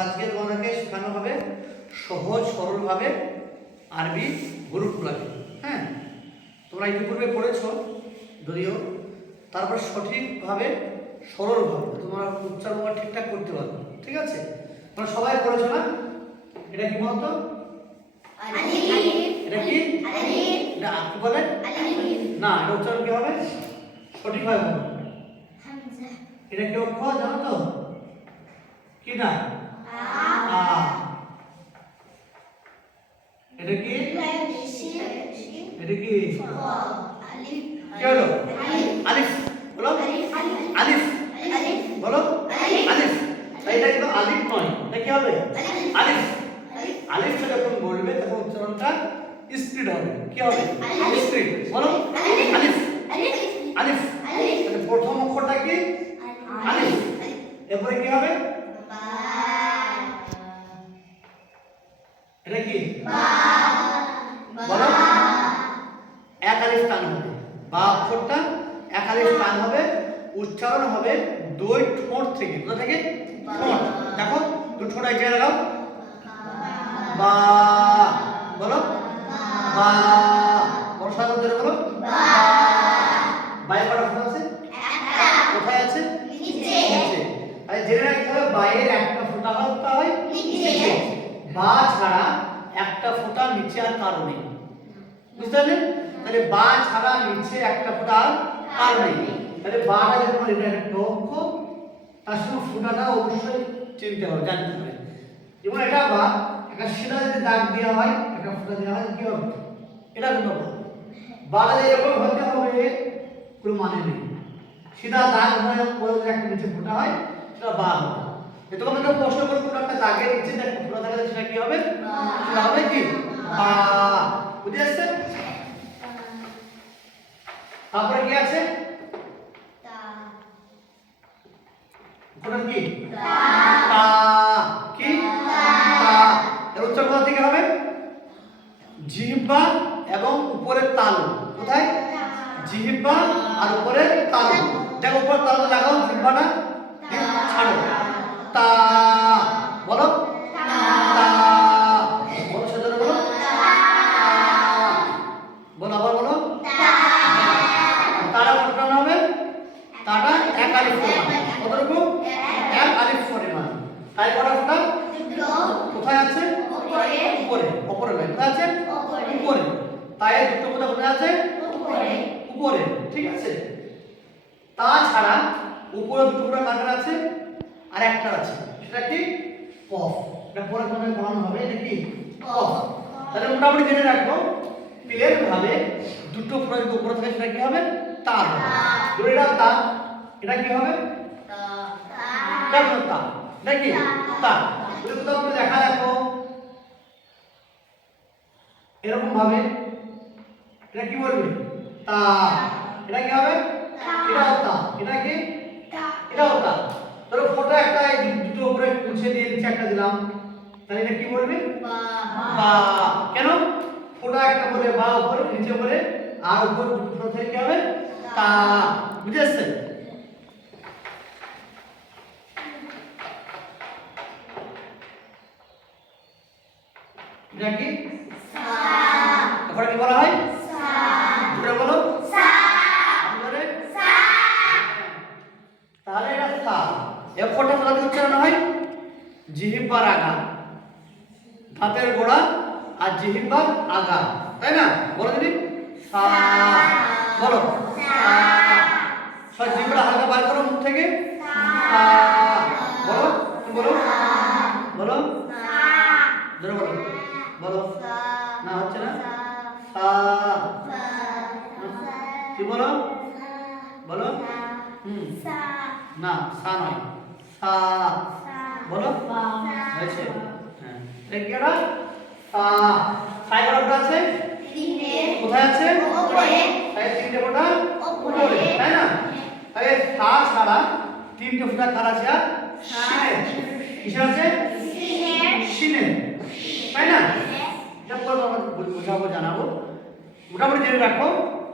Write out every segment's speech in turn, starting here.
আজকে তোমাদেরকে শেখানো হবে সহজ সরলভাবে আরবি হরফগুলোকে। হ্যাঁ, তোমরা ইতিপূর্বে পড়েছো যদিও, তারপর সঠিকভাবে সরলভাবে তোমরা উচ্চারণ ঠিকঠাক করতে পারবে। ঠিক আছে, তোমরা সবাই পড়েছো না? এটা কি বলতো? এটা কি? এটা কি বলে? না, এটা উচ্চারণ কি হবে? সঠিকভাবে বলো। এটা কি অক্ষর জানো তো? কি না? আ। এটা কি? এটা কি? কি হলো? আলিফ। বলো আলিফ। বলো আলিফ। এটা কিন্তু আলিফ নয়, এটা কি হবে? আলিফ। আলিফ যখন বলবে তখন উচ্চারণটা স্পিড হবে। কি হবে? স্পিড। বলো আলিফ। আলিফ। মানে প্রথম অক্ষরটা কি? আলিফ। এরপরে কি হবে? এটা কি? বলো এক আলিফ টান হবে। বা অক্ষরটা এক আলিফ টান হবে, উচ্চারণ হবে দুই ঠোঁট থেকে। কোথা থেকে? ঠোঁট। দেখো দুই ঠোঁট এক জায়গায় লাগাও। বা। বলো বা। বড় সাগর ধরে বলো বা। বাইরে কটা ফোঁটা আছে? একটা। কোথায় আছে? নিচে। আর জেনে রাখতে হবে বাইরের একটা ফোঁটা হয় নিচে। বা ছাড়া একটা ফোঁটা নিচে আর কারো নেই। বুঝতে পারলেন? তাহলে বা ছাড়া নিচে একটা ফোঁটা আর কারো নেই। তাহলে বাটা যখন এটা একটা অক্ষর, তার সঙ্গে ফোঁটাটা অবশ্যই চিনতে হবে, জানতে হবে। যেমন এটা বা একটা সিধা যদি দাগ দেওয়া হয়, একটা ফোঁটা দেওয়া হয়, কি হবে? এটা কিন্তু বাটা এরকম হতে হবে, কোনো মানে নেই। সিধা দাগ হয়ে পরে যদি একটা নিচে ফোঁটা হয়, সেটা বা হবে। তোমাকে একটা প্রশ্ন করে কোনো একটা দাগের নিচে একটা ফোঁটা থাকলে সেটা কি হবে? সেটা হবে কি? বা। বুঝে আসছে? তারপরে কি আছে? ওটা কি? তা। কি? তা। এর উচ্চারণ কোথা থেকে হবে? জিহ্বা এবং উপরের তালু। কোথায়? জিহ্বা আর উপরের তালু। দেখো উপরের তালু লাগাও, জিহ্বাটা ছাড়ো। তা। বলো তা। বলো সেজন্য বলো বলো আবার বলো তারা কতটা হবে? তারা এক আলিফ পরিমাণ। কতটুকু? এক আলিফ পরিমাণ। তাই কটা ফোঁটা? কোথায় আছে? উপরে। উপরে নয়, কোথায় আছে? উপরে। তাই দুটো ফোঁটা কোথায় আছে? উপরে। ঠিক আছে, তাছাড়া উপরে দুটো ফোঁটা কাটার আছে আর একটা আছে, সেটা কি? কফ। এটা পরে তোমাদের পড়ানো হবে। এটা কি? কফ। তাহলে মোটামুটি জেনে রাখবো প্লেন ভাবে দুটো ফোঁটা যদি উপরে থাকে সেটা কি হবে? তা হবে। ধরে এটা তা, এটা কি হবে? দেখো তা, এটা কি? তা। যদি কোথাও তুমি লেখা দেখো এরকম ভাবে, এটা কি বলবে? তা। এটা কি হবে? এটাও তা। এটা কি? এটাও তা। ধরো ফোঁটা একটা দুটো উপরে মুছে দিয়ে নিচে একটা দিলাম, তাহলে এটা কি বলবে? বা। কেন? ফোঁটা একটা বলে বা উপরে, নিচে বলে, আর উপর দুটো ফোঁটা থেকে কি হবে? তা। বুঝে আসছে? এটা কি? তারপরে কি বলা হয়? জোরে বলো জোরে। তাহলে এটা সা। এই অক্ষরটা কোথা থেকে উচ্চারণ হয়? জিহ্বার আগা, দাঁতের গোড়া আর জিহ্বার আগা, তাই না? বলো দিদি সা। বলো সা। সব জিহ্বাটা হালকা বার করো মুখ থেকে। সা। বলো বলো বলো জোরে বলো বলো। না হচ্ছে না? সা। কি বলো বলো? না, সা নয়, সা। বলো হয়েছে? হ্যাঁ, এটা কি? এটা সা। সাই কটা ফোঁটা আছে? কোথায় আছে? তাই তিনটে ফোঁটা উপরে, তাই না? তাহলে সা ছাড়া তিনটে ফোঁটা কার আছে? আর শিনে। কিসের আছে? শিনে, তাই না? এটা পরে আমরা বোঝাবো, জানাবো। মোটামুটি জেনে রাখো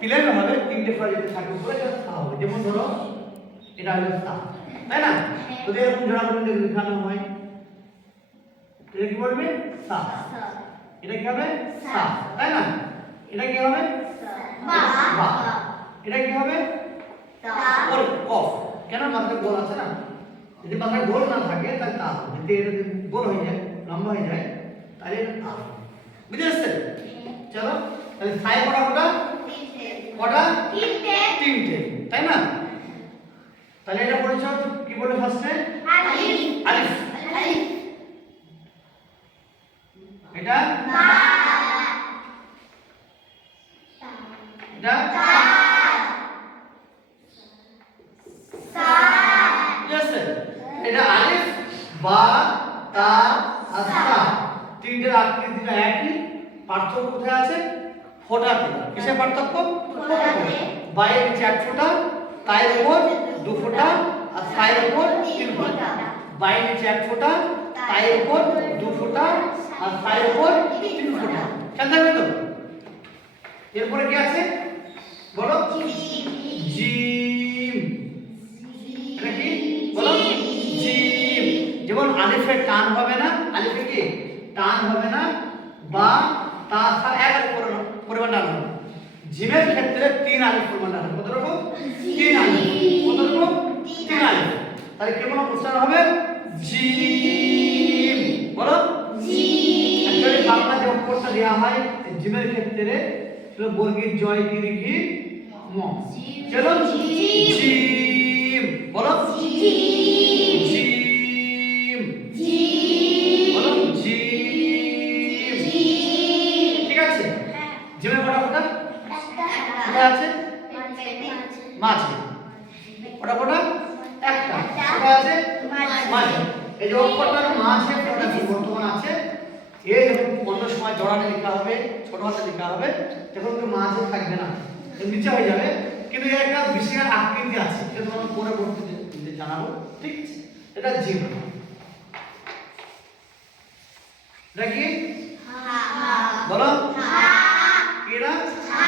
প্লেন ভাবে তিনটে ফোঁটা যদি থাকে উপরে সেটা সা হবে। যেমন ধরো এটা হলো সা, তাই না? যদি এরকম জোড়া করে লেখানো হয়, এটা কি বলবে সা, এটা কি হবে সা, তাই না? এটা কি হবে বা, বা, এটা কি হবে তা, কফ। কেন? মাথায় গোল আছে না, যদি মাথায় গোল না থাকে তাহলে তা হবে, যদি এটা যদি গোল হয়ে যায় লম্বা হয়ে যায় তাহলে এটা তা হবে। বুঝে আসছে? চলো তাহলে সাই কটা কটা কটা তিনটে, তাই না? তাহলে এটা পড়েছ কি বলে ফার্স্টে আলিফ, এটা এটা ঠিক আছে, এটা আলিফ বা তা আর সা, তিনটের আকৃতিটা একই, পার্থক্য কোথায় আছে? ফোঁটাতে। কিসের পার্থক্য? ফোঁটাতে। বাইয়ের নিচে এক ফোঁটা, তায়ের উপর দু ফোঁটা আর সায়ের উপর তিন ফোঁটা। বাইয়ের নিচে এক ফোঁটা, তায়ের উপর দু ফোঁটা আর সায়ের উপর তিন ফোঁটা। খেয়াল থাকবে তো? এরপরে কি আছে বলো? জিম। এটা কি বলো? জিম। যেমন আলিফের টান হবে না, আলিফে কি টান হবে না, বা তা সা এক আলিফ পরিমাণ টান হবে। জিমের ক্ষেত্রে তিন আলিফ পরিমাণ টান হবে। কত রকম? তিন আলিফ। কত রকম? তিন আলিফ। তাহলে কেমন উচ্চারণ হবে? জিম। বলো জিম। অ্যাকচুয়ালি বাংলা যে অক্ষরটা দেওয়া হয় জিমের ক্ষেত্রে সেটা বর্গীর জয় দীর্ঘী ম। চলো জিম। বলো জিম। বলো জিম। ঠিক আছে? জিমের কটা ফোঁটা? কোথায় আছে? মাঝে। কটা ফোঁটা? একটা। কোথায় আছে? মাঝে। এই যে অক্ষরটার মাঝে ফোঁটা কি বর্তমান আছে, এই যখন অন্য সময় জড়াতে লেখা হবে, ছোট হাতে লেখা হবে, তখন কিন্তু মাঝে থাকবে না, নিচে হয়ে যাবে। কিন্তু এর একটা বিশেষ আকৃতি আছে, সেটা তোমার পরবর্তীতে জানাবো। ঠিক আছে? এটা জিম। এটা কি বলো? কি না? হা।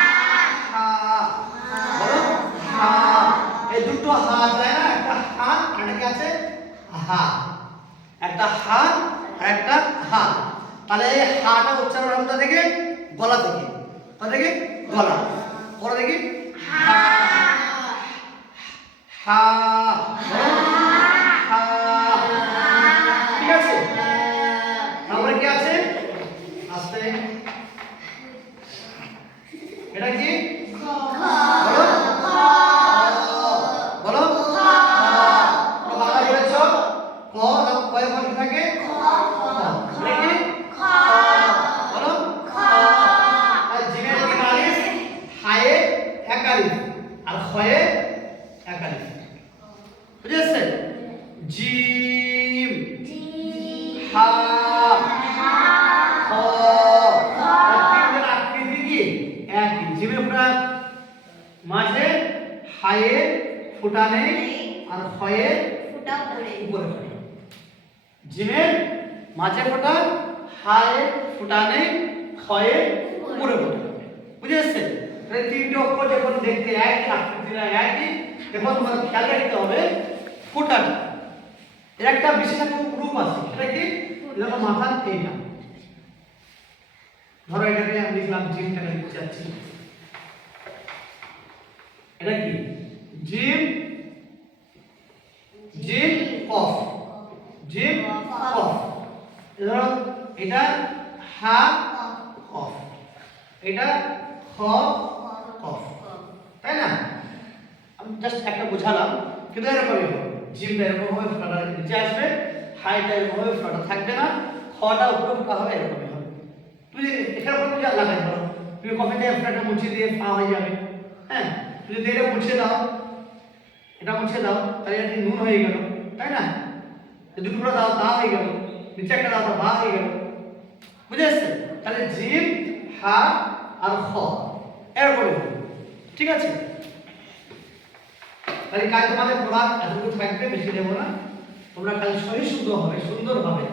বলো হা। এই দুটো হা, তাই না? একটা হা আর একটা আছে হা, একটা হা আর একটা হা। তাহলে এই হাটা উচ্চারণ হবে কোথা থেকে? গলা থেকে। কোথা থেকে? গলা। পরে দেখি হা, হা, হা। ঠিক আছে? তারপরে কি আছে? আস্তে, এটা কি বলো? বলো বাংলা বলেছ ক, কয় ঘর থাকে? এটা কি বলো? আর জিমের তিন আলিফ, হায়ে এক আলিফ আর খয়ে এক আলিফ। বুঝেছে? জিম, হা, খ। আর তিনটের আকৃতি কি একই। জিমে ফোঁটা মাঝে, হায়ে ফোঁটা নেই আর খয়ে উপরে ফোঁটা। জিমের মাঝে ফোঁটা, হায়ে ফোঁটা নেই, খয়ে উপরে ফোঁটা। বুঝে এসছে? তাহলে তিনটে অক্ষর যখন দেখতে একই, আকৃতিটা একই, তখন তোমার খেয়াল রাখতে হবে ফোঁটাটা। এর একটা বিশেষ রূপ আছে, সেটা কি? যেমন মাথার এইটা, ধরো এটাকে আমি লিখলাম, জিমটাকে লিখতে যাচ্ছি, এটা কি জিম, জিম কফ, জিম কফ। ধরো এটা হা কফ, এটা খ কফ, তাই না? আমি জাস্ট একটা বোঝালাম, কিন্তু এরকমই হবে। জিমটা এরকম হবে, ফোঁটাটা নিচে আসবে, হাইটা এরকম হবে, ফোঁটা থাকবে না, খটা উপরে ফোঁটা হবে, এরকমই হবে। তুমি এখানে কোনো যা লাগাই পারো, তুমি কফিতে ফোঁটাটা মুছে দিয়ে ফা হয়ে যাবে। হ্যাঁ, তুমি যদি এটা মুছে দাও, এটা মুছে দাও, তাহলে এটা নুন হয়ে গেল, তাই না? দুটো ফোঁটা দাও, তা হয়ে গেল, নিচে একটা দাও, তা বা হয়ে গেল। বুঝে আসছে? তাহলে জিম, হা আর খ এরকমই হবে। ঠিক আছে? তাহলে কাজ তোমাদের পড়া এতটুকু থাকবে, বেশি দেবো না। তোমরা কাল সহি শুদ্ধ হবে, সুন্দরভাবে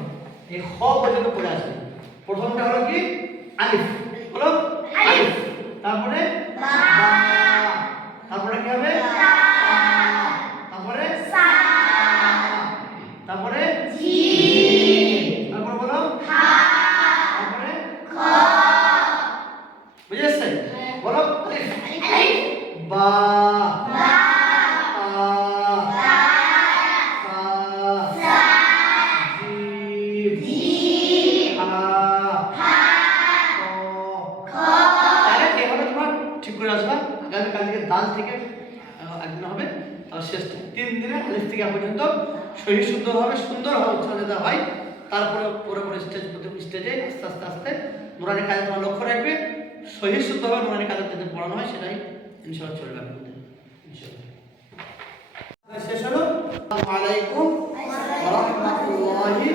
এই খ পর্যন্ত পড়ে আসবে। প্রথমটা হলো কি আলিফ, বলো আলিফ, তারপরে বা, তারপরে কি হবে তা, তারপরে সা, তারপরে জিম, তারপর বলো আসবা। আগামীকাল থেকে দাল থেকে একদিন হবে, আর শেষ 3 দিনে আলিফ থেকে পর্যন্ত সহি শুদ্ধভাবে সুন্দরভাবে উচ্চারণ দিতে হয়। তারপরে পরে স্টেজ প্রথম স্টেজে আস্তে আস্তে আস্তে নুরানি কায়দা তোমার লক্ষ্য রাখবে, সহি শুদ্ধভাবে নুরানি কায়দা যদি পড়ানো হয় সেটাই ইনশাআল্লাহ চলবে আপনাদের ইনশাআল্লাহ। শেষ হলো। আসসালামু আলাইকুম ওয়া রাহমাতুল্লাহি